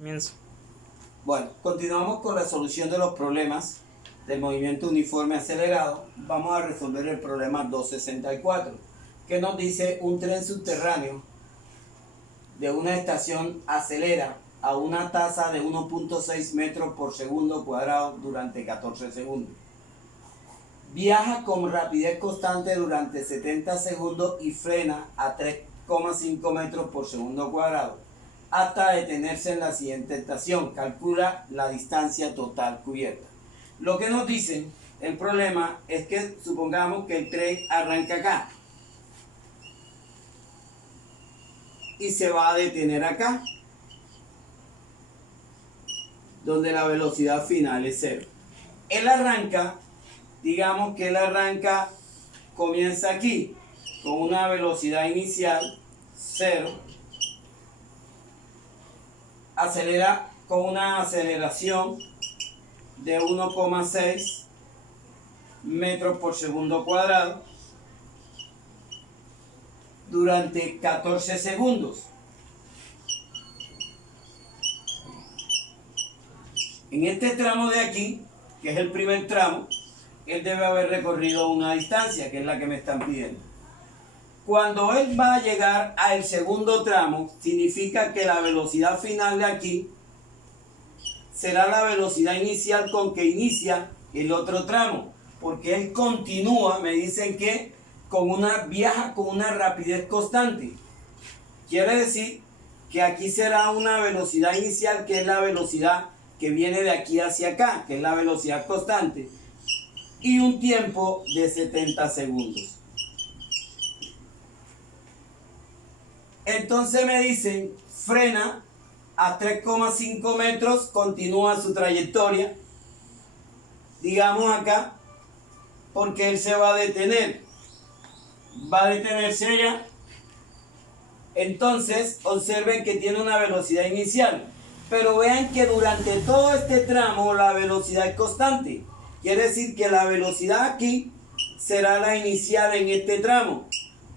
Comienzo. Bueno, continuamos con la solución de los problemas del movimiento uniforme acelerado. Vamos a resolver el problema 264, que nos dice un tren subterráneo de una estación acelera a una tasa de 1.6 metros por segundo cuadrado durante 14 segundos. Viaja con rapidez constante durante 70 segundos y frena a 3,5 metros por segundo cuadrado hasta detenerse en la siguiente estación. Calcula la distancia total cubierta. Lo que nos dicen, el problema es que supongamos que el tren arranca acá y se va a detener acá, donde la velocidad final es 0. Él arranca, digamos que él arranca, comienza aquí con una velocidad inicial 0, acelera con una aceleración de 1,6 metros por segundo cuadrado durante 14 segundos. En este tramo de aquí, que es el primer tramo, él debe haber recorrido una distancia, que es la que me están pidiendo. Cuando él va a llegar al segundo tramo, significa que la velocidad final de aquí será la velocidad inicial con que inicia el otro tramo, porque él continúa, me dicen que viaja con una rapidez constante. Quiere decir que aquí será una velocidad inicial, que es la velocidad que viene de aquí hacia acá, que es la velocidad constante, y un tiempo de 70 segundos. Entonces me dicen, frena a 3,5 metros, continúa su trayectoria, digamos acá, porque él se va a detener. Va a detenerse allá. Entonces, observen que tiene una velocidad inicial. Pero vean que durante todo este tramo la velocidad es constante. Quiere decir que la velocidad aquí será la inicial en este tramo.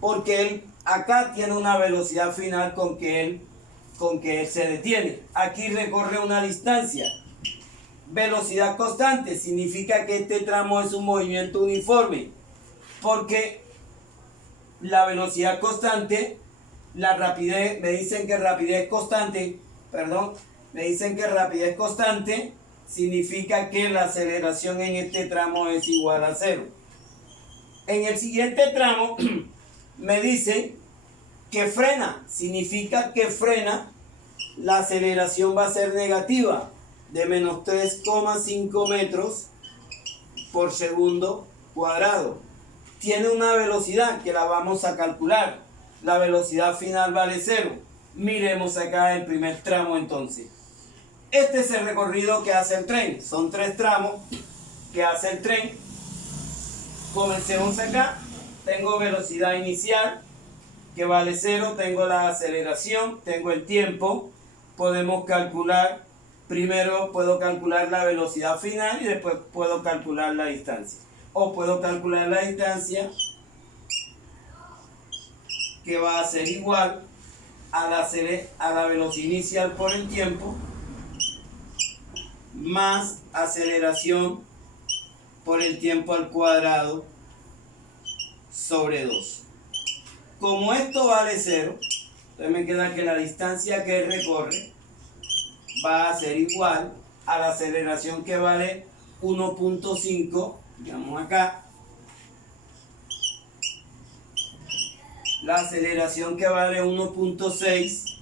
Porque él acá tiene una velocidad final con que él se detiene. Aquí recorre una distancia. Velocidad constante significa que este tramo es un movimiento uniforme. Porque la velocidad constante, la rapidez, me dicen que rapidez constante significa que la aceleración en este tramo es igual a 0. En el siguiente tramo me dicen que frena, significa que frena, la aceleración va a ser negativa, de menos 3,5 metros por segundo cuadrado. Tiene una velocidad que la vamos a calcular. La velocidad final vale 0. Miremos acá el primer tramo entonces. Este es el recorrido que hace el tren. Son 3 tramos que hace el tren. Comencemos acá. Tengo velocidad inicial que vale 0. Tengo la aceleración. Tengo el tiempo. Podemos calcular. Primero puedo calcular la velocidad final y después puedo calcular la distancia. O puedo calcular la distancia, que va a ser igual a la velocidad inicial por el tiempo más aceleración por el tiempo al cuadrado sobre 2. Como esto vale 0, entonces me queda que la distancia que él recorre va a ser igual a la aceleración, que vale 1.5, digamos acá, la aceleración que vale 1.6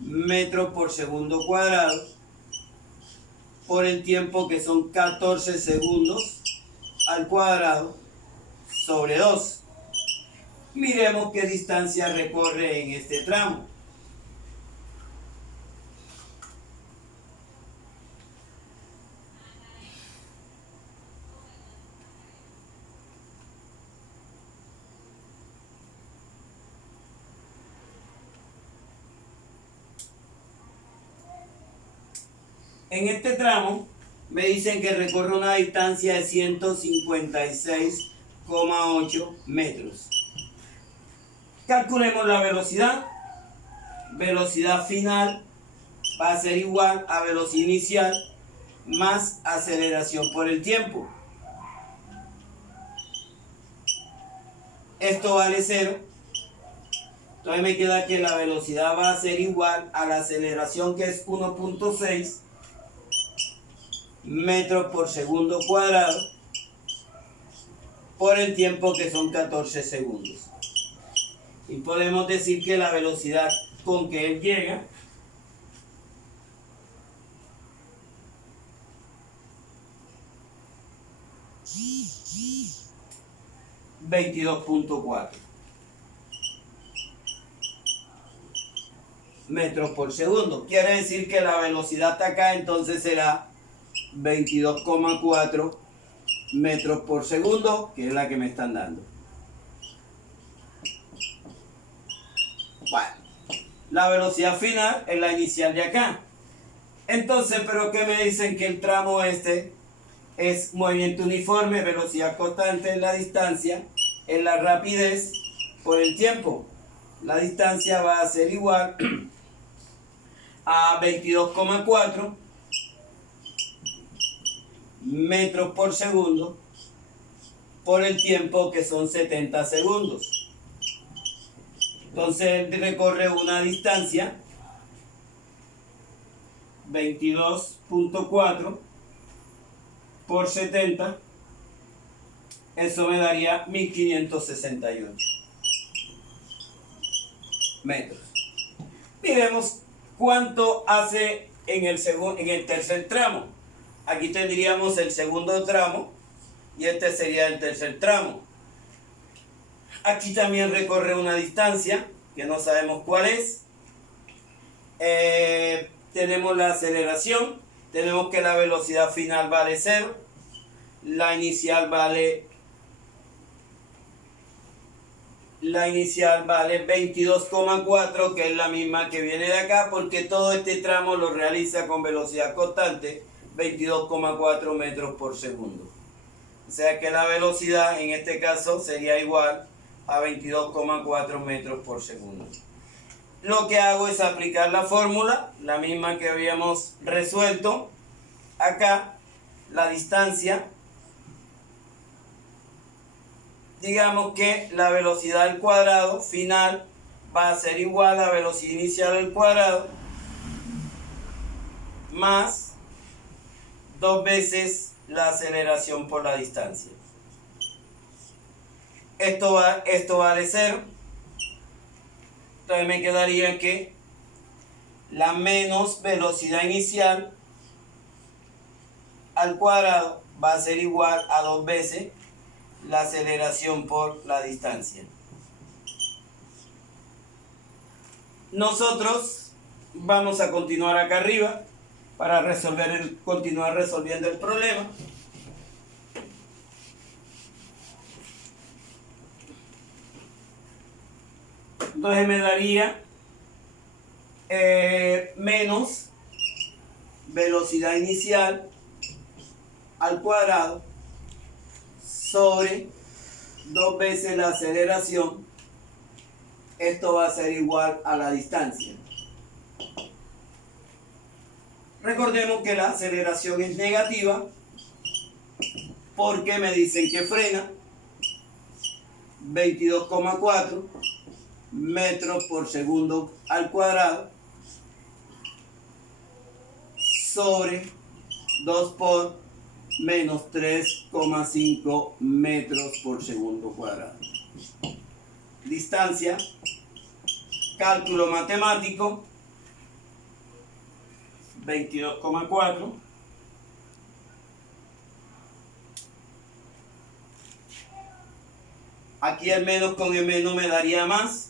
metros por segundo cuadrado por el tiempo, que son 14 segundos al cuadrado sobre 2. Miremos qué distancia recorre en este tramo. En este tramo me dicen que recorre una distancia de 156,8 metros. Calculemos la velocidad. Velocidad final va a ser igual a velocidad inicial más aceleración por el tiempo. Esto vale 0. Entonces me queda que la velocidad va a ser igual a la aceleración, que es 1.6 metros por segundo cuadrado por el tiempo, que son 14 segundos. Y podemos decir que la velocidad con que él llega es 22.4 metros por segundo. Quiere decir que la velocidad hasta acá entonces será 22,4 metros por segundo, que es la que me están dando. Bueno, la velocidad final es la inicial de acá. Entonces, ¿pero qué me dicen? Que el tramo este es movimiento uniforme, velocidad constante en la distancia, en la rapidez por el tiempo. La distancia va a ser igual a 22,4 metros por segundo por el tiempo, que son 70 segundos. Entonces él recorre una distancia 22.4 por 70, eso me daría 1568 metros. Miremos cuánto hace en el tercer tramo. Aquí tendríamos el segundo tramo y este sería el tercer tramo. Aquí también recorre una distancia que no sabemos cuál es. Tenemos la aceleración, tenemos que la velocidad final vale 0, la inicial vale 22,4, que es la misma que viene de acá, porque todo este tramo lo realiza con velocidad constante, 22,4 metros por segundo. O sea que la velocidad en este caso sería igual a 22,4 metros por segundo. Lo que hago es aplicar la fórmula, la misma que habíamos resuelto. Acá la distancia, digamos que la velocidad al cuadrado final va a ser igual a velocidad inicial al cuadrado más 2 veces la aceleración por la distancia. Esto vale 0. Entonces me quedaría que la menos velocidad inicial al cuadrado va a ser igual a 2 veces la aceleración por la distancia. Nosotros vamos a continuar acá arriba para continuar resolviendo el problema. Entonces me daría menos velocidad inicial al cuadrado sobre 2 veces la aceleración. Esto va a ser igual a la distancia. Recordemos que la aceleración es negativa porque me dicen que frena 22,4 metros por segundo al cuadrado sobre 2 por menos 3,5 metros por segundo cuadrado. Distancia, cálculo matemático, 22,4 aquí el menos con el menos me daría más.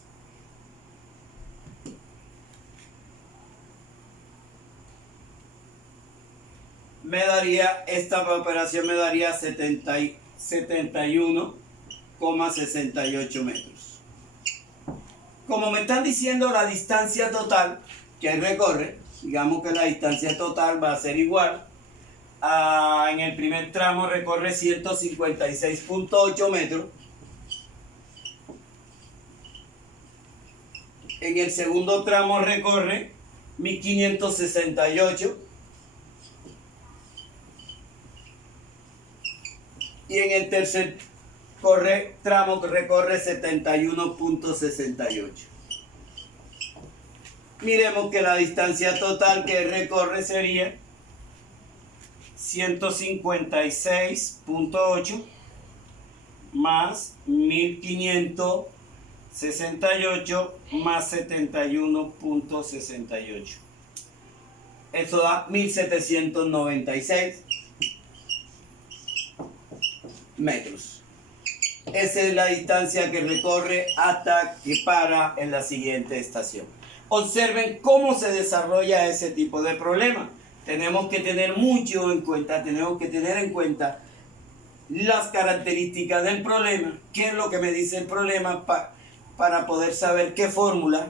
Esta operación me daría 71,68 metros. Como me están diciendo la distancia total que él recorre, digamos que la distancia total va a ser igual a, en el primer tramo recorre 156,8 metros. En el segundo tramo recorre 1568. Y en el tercer tramo recorre 71.68. Miremos que la distancia total que recorre sería 156.8 más 1568 más 71.68. Eso da 1796 metros. Esa es la distancia que recorre hasta que para en la siguiente estación. Observen cómo se desarrolla ese tipo de problema. Tenemos que tener mucho en cuenta, las características del problema, qué es lo que me dice el problema para poder saber qué fórmula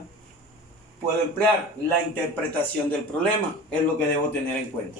puedo emplear. La interpretación del problema es lo que debo tener en cuenta.